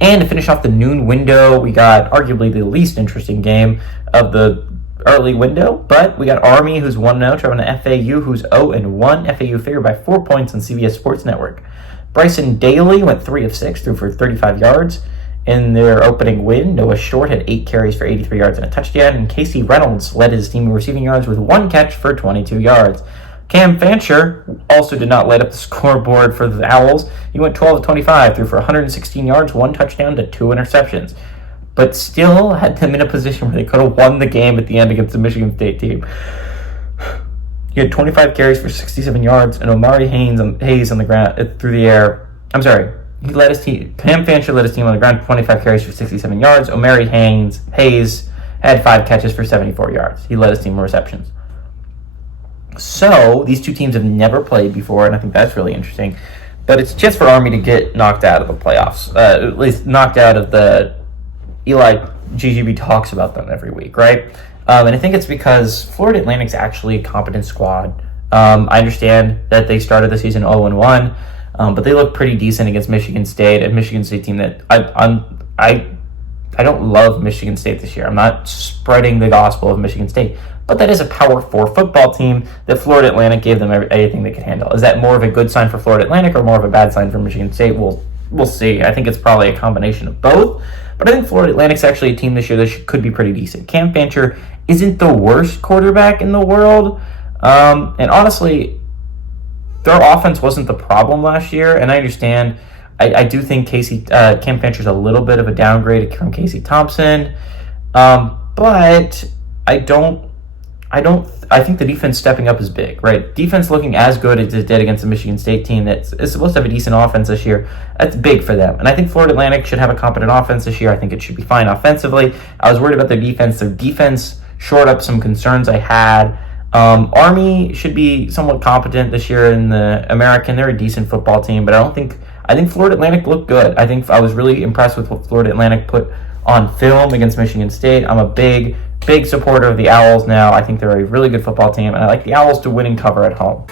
And to finish off the noon window, we got arguably the least interesting game of the early window, but we got Army, who's 1-0, traveling to FAU, who's 0-1. FAU favored by 4 points on CBS Sports Network. Bryson Daly went 3 of 6, threw for 35 yards. In their opening win, Noah Short had 8 carries for 83 yards and a touchdown, and Casey Reynolds led his team in receiving yards with 1 catch for 22 yards. Cam Fancher also did not light up the scoreboard for the Owls. He went 12 of 25, threw for 116 yards, 1 touchdown to 2 interceptions, but still had them in a position where they could have won the game at the end against the Michigan State team. He had 25 carries for 67 yards, and Omari Hayes on the ground through the air. I'm sorry. He led his team. Cam Fancher led his team on the ground, 25 carries for 67 yards. Omari Hayes had 5 catches for 74 yards. He led his team in receptions. So these two teams have never played before, and I think that's really interesting. But it's just for Army to get knocked out of the playoffs, at least knocked out of the Eli GGB talks about them every week, right? And I think it's because Florida Atlantic's actually a competent squad. I understand that they started the season 0-1. But they look pretty decent against Michigan State, a Michigan State team that I don't love Michigan State this year. I'm not spreading the gospel of Michigan State, but that is a Power 4 football team that Florida Atlantic gave them everything they could handle. Is that more of a good sign for Florida Atlantic or more of a bad sign for Michigan State? We'll see. I think it's probably a combination of both. But I think Florida Atlantic's actually a team this year that could be pretty decent. Cam Fancher isn't the worst quarterback in the world, and honestly, their offense wasn't the problem last year, and I understand. I do think Cam Fancher's a little bit of a downgrade from Casey Thompson, but I think the defense stepping up is big, right? Defense looking as good as it did against the Michigan State team that is supposed to have a decent offense this year. That's big for them, and I think Florida Atlantic should have a competent offense this year. I think it should be fine offensively. I was worried about their defense. Their defense shored up some concerns I had. Army should be somewhat competent this year in the American. They're a decent football team, but I think Florida Atlantic looked good. I think I was really impressed with what Florida Atlantic put on film against Michigan State. I'm a big supporter of the Owls now. I think they're a really good football team, and I like the Owls to win and cover at home.